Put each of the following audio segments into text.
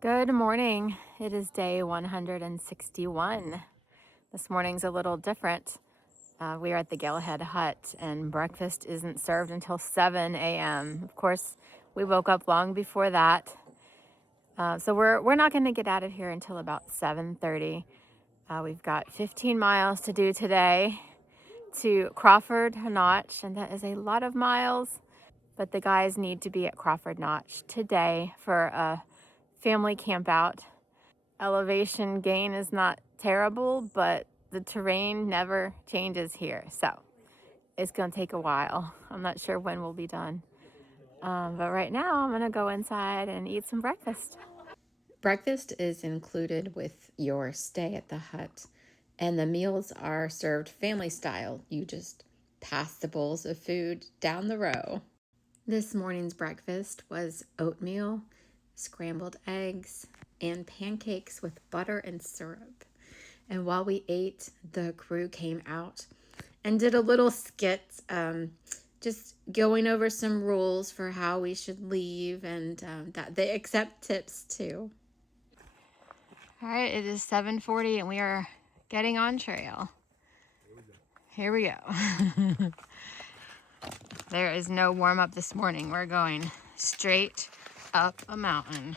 Good morning. It is day 161. This morning's a little different. We are at the Galehead Hut, and breakfast isn't served until 7 a.m. Of course, we woke up long before that, so we're not going to get out of here until about 7:30. We've got 15 miles to do today to Crawford Notch, and that is a lot of miles. But the guys need to be at Crawford Notch today for a family camp out. Elevation gain is not terrible, but the terrain never changes here. So it's going to take a while. I'm not sure when we'll be done. But right now I'm going to go inside and eat some breakfast. Breakfast is included with your stay at the hut, and the meals are served family style. You just pass the bowls of food down the row. This morning's breakfast was oatmeal, scrambled eggs, and pancakes with butter and syrup. And while we ate, the crew came out and did a little skit, just going over some rules for how we should leave, and that they accept tips too. All right, it is 7:40 and we are getting on trail. Here we go. There is no warm up this morning. We're going straight up a mountain.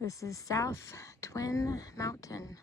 This is South Twin Mountain.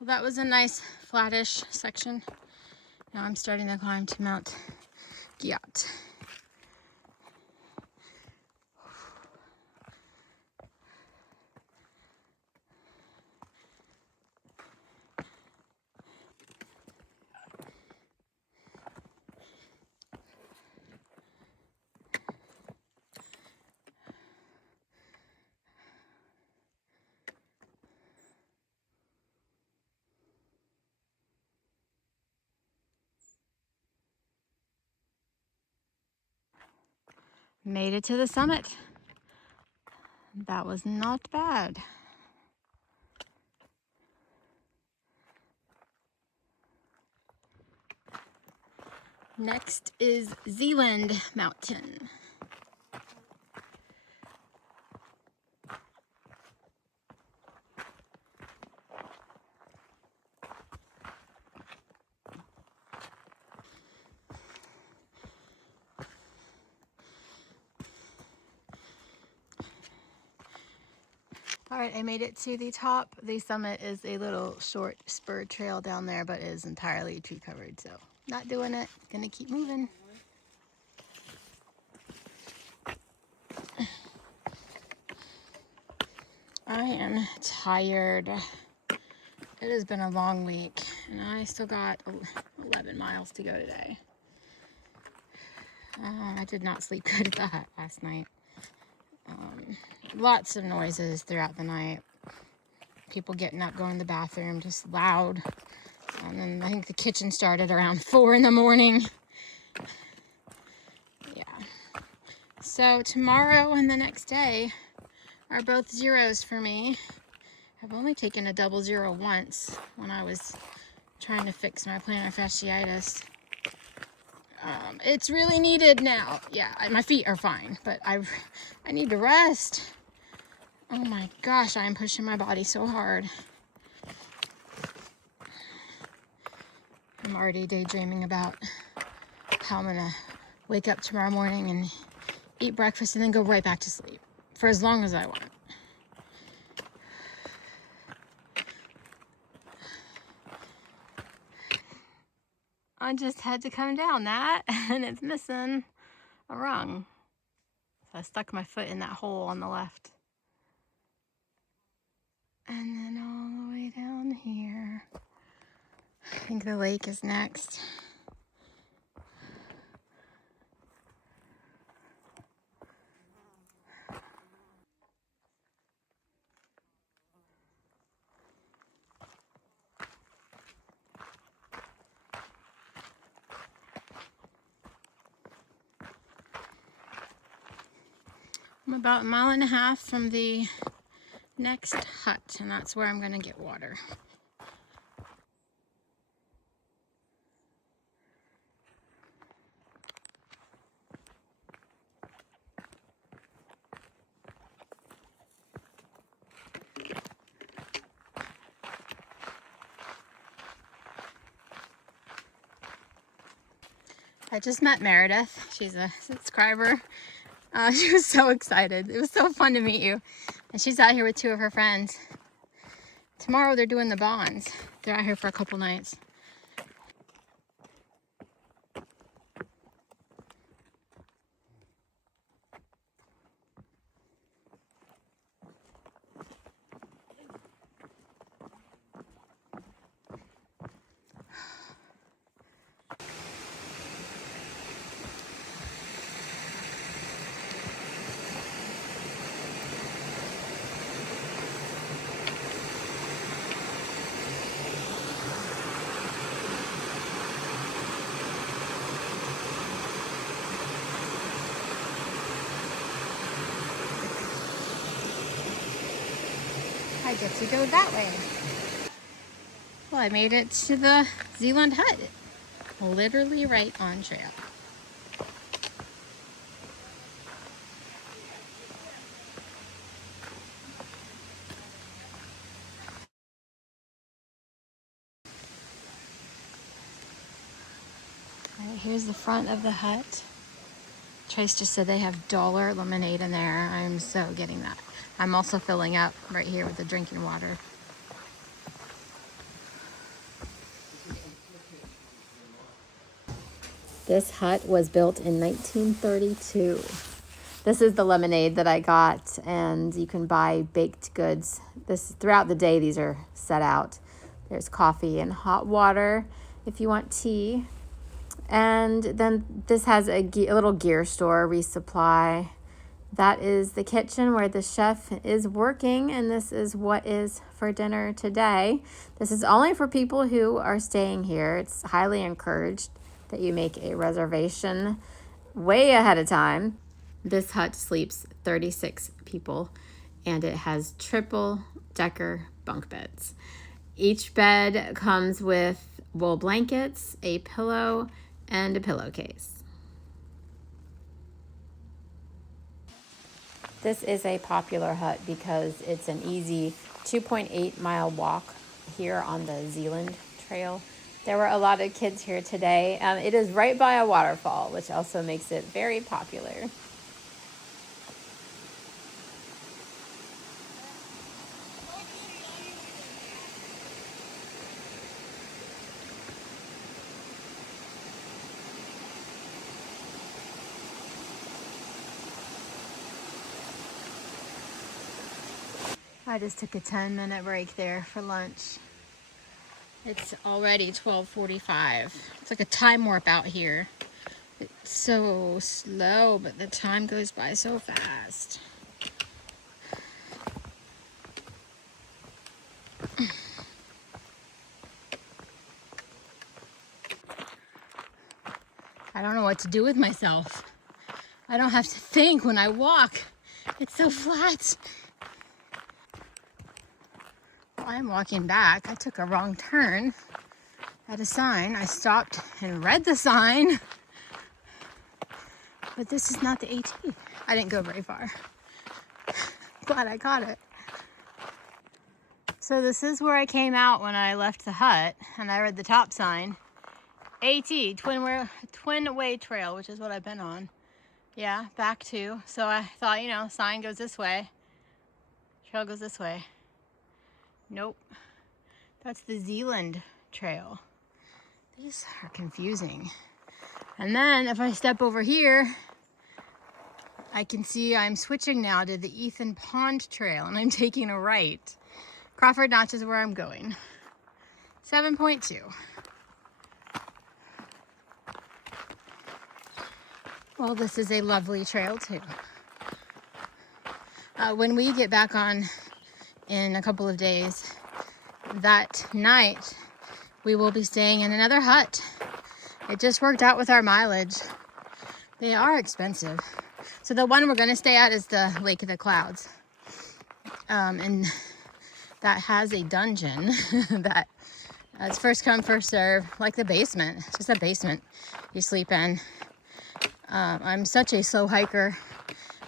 Well, that was a nice flattish section. Now I'm starting to climb to Mount Giat. Made it to the summit. That was not bad. Next is Zealand Mountain. All right, I made it to the top. The summit is a little short spur trail down there, but is entirely tree covered, so not doing it. Gonna keep moving. I am tired. It has been a long week, and I still got 11 miles to go today. I did not sleep good at the hut last night. Lots of noises throughout the night. People getting up, going to the bathroom, just loud. And then I think the kitchen started around 4 in the morning. Yeah. So tomorrow and the next day are both zeros for me. I've only taken a double zero once when I was trying to fix my plantar fasciitis. It's really needed now. Yeah, my feet are fine, but I need to rest. Oh my gosh, I am pushing my body so hard. I'm already daydreaming about how I'm gonna wake up tomorrow morning and eat breakfast and then go right back to sleep for as long as I want. I just had to come down that and it's missing a rung. So I stuck my foot in that hole on the left. And then all the way down here. I think the lake is next. I'm about 1.5 miles from the next hut, and that's where I'm gonna get water. I just met Meredith. She's a subscriber. She was so excited. It was so fun to meet you. And she's out here with 2 of her friends. Tomorrow they're doing the bonds. They're out here for a couple nights. I get to go that way. Well, I made it to the Zealand Hut. Literally right on trail. All right, here's the front of the hut. Trace just said they have dollar lemonade in there. I'm so getting that. I'm also filling up right here with the drinking water. This hut was built in 1932. This is the lemonade that I got, and you can buy baked goods. Throughout the day, these are set out. There's coffee and hot water if you want tea. And then this has a little gear store, resupply. That is the kitchen where the chef is working, and this is what is for dinner today. This is only for people who are staying here. It's highly encouraged that you make a reservation way ahead of time. This hut sleeps 36 people, and it has triple-decker bunk beds. Each bed comes with wool blankets, a pillow, and a pillowcase. This is a popular hut because it's an easy 2.8-mile walk here on the Zealand Trail. There were a lot of kids here today. It is right by a waterfall, which also makes it very popular. I just took a 10-minute break there for lunch. It's already 12:45. It's like a time warp out here. so slow, but the time goes by so fast. I don't know what to do with myself. I don't have to think when I walk. It's so flat. Well, I'm walking back. I took a wrong turn at a sign. I stopped and read the sign. But this is not the AT. I didn't go very far. Glad I got it. So this is where I came out when I left the hut, and I read the top sign. AT, Twin Way Trail, which is what I've been on. Yeah, back to. So I thought, you know, sign goes this way. Trail goes this way. Nope. That's the Zealand Trail. These are confusing. And then if I step over here, I can see I'm switching now to the Ethan Pond Trail, and I'm taking a right. Crawford Notch is where I'm going. 7.2. Well, this is a lovely trail too. When we get back on in a couple of days, that night we will be staying in another hut. It just worked out with our mileage. They are expensive. So the one we're going to stay at is the Lake of the Clouds. And that has a dungeon that it's first come, first serve, like the basement. It's just a basement you sleep in. I'm such a slow hiker.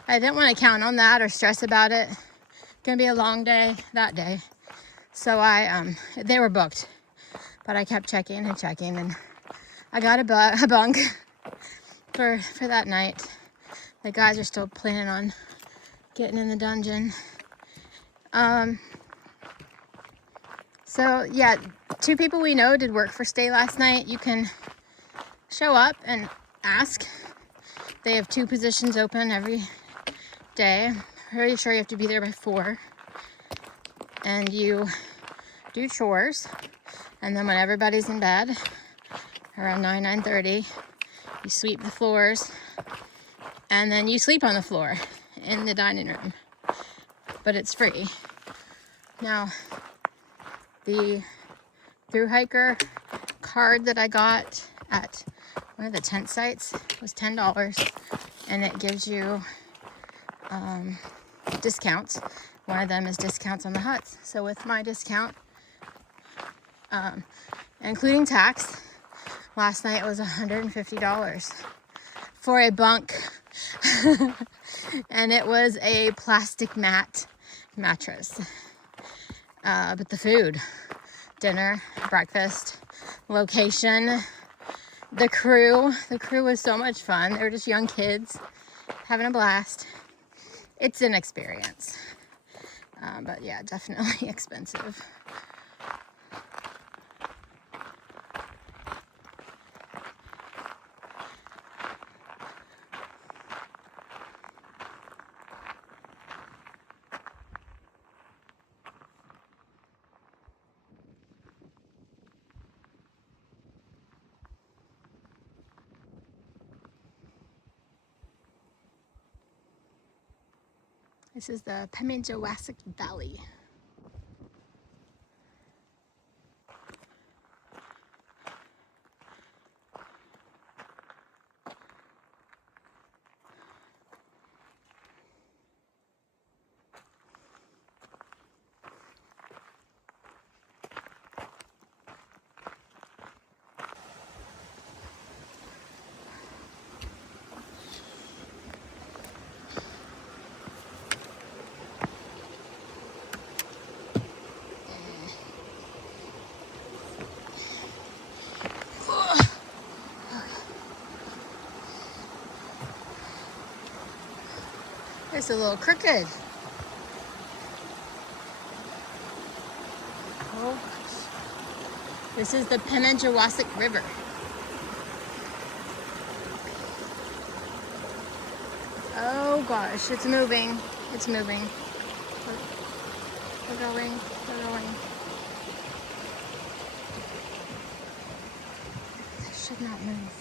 I didn't want to count on that or stress about it. Gonna be a long day that day. So they were booked, but I kept checking and checking, and I got a bunk for that night. The guys are still planning on getting in the dungeon. So yeah, 2 people we know did work for stay last night. You can show up and ask. They have 2 positions open every day. I'm pretty sure you have to be there by 4. And you do chores. And then when everybody's in bed, around 9:30, you sweep the floors. And then you sleep on the floor in the dining room. But it's free. Now, the Thru-hiker card that I got at one of the tent sites was $10, and it gives you discounts. One of them is discounts on the huts. So with my discount, including tax, last night it was $150 for a bunk. And it was a plastic mat mattress. But the food, dinner, breakfast, location, the crew was so much fun. They were just young kids having a blast. It's an experience. But yeah, definitely expensive. This is the Pemigewasset Valley. It's a little crooked. Oh gosh. This is the Pemigewasset River. Oh gosh, it's moving. It's moving. We're going. We're going. That should not move.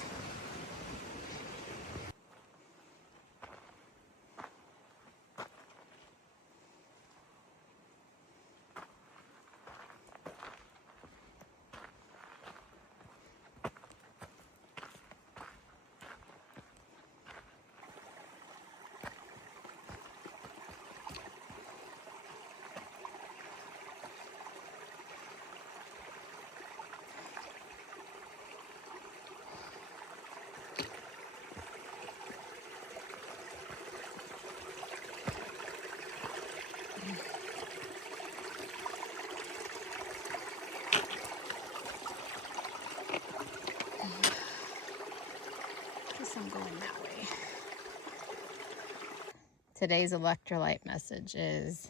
Today's electrolyte message is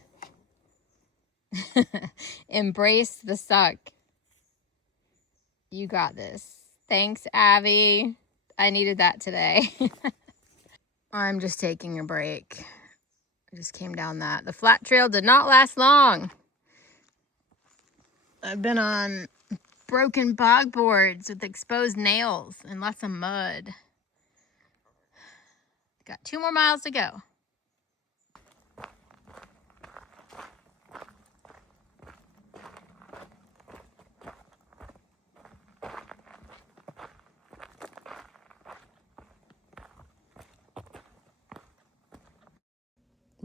embrace the suck. You got this. Thanks, Abby. I needed that today. I'm just taking a break. I just came down that. The flat trail did not last long. I've been on broken bog boards with exposed nails and lots of mud. Got 2 more miles to go.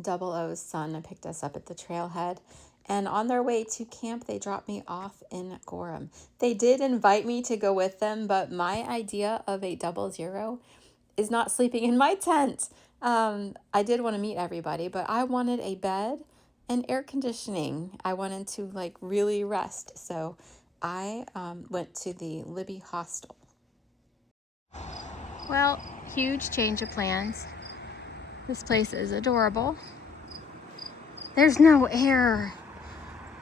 Double O's son picked us up at the trailhead, and on their way to camp, they dropped me off in Gorham. They did invite me to go with them, but my idea of a 00 is not sleeping in my tent. I did want to meet everybody, but I wanted a bed and air conditioning. I wanted to like really rest, so I went to the Libby Hostel. Well, huge change of plans. This place is adorable. There's no air.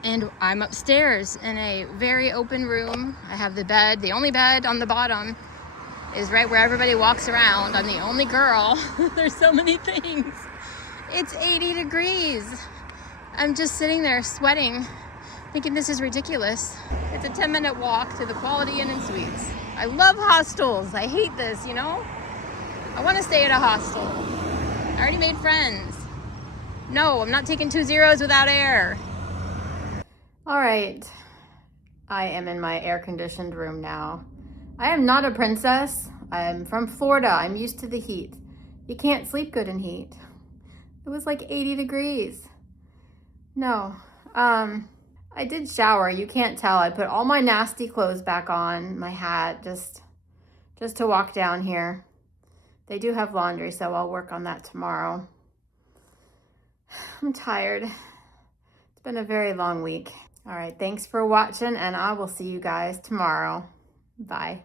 And I'm upstairs in a very open room. I have the bed. The only bed on the bottom is right where everybody walks around. I'm the only girl. There's so many things. It's 80 degrees. I'm just sitting there sweating, thinking this is ridiculous. It's a 10-minute walk to the Quality Inn and Suites. I love hostels. I hate this, you know? I want to stay at a hostel. I already made friends. No, I'm not taking 2 zeros without air. All right, I am in my air-conditioned room now. I am not a princess. I'm from Florida. I'm used to the heat. You can't sleep good in heat. It was like 80 degrees. No, I did shower. You can't tell. I put all my nasty clothes back on, my hat, just to walk down here. They do have laundry, so I'll work on that tomorrow. I'm tired. It's been a very long week. All right, thanks for watching, and I will see you guys tomorrow. Bye.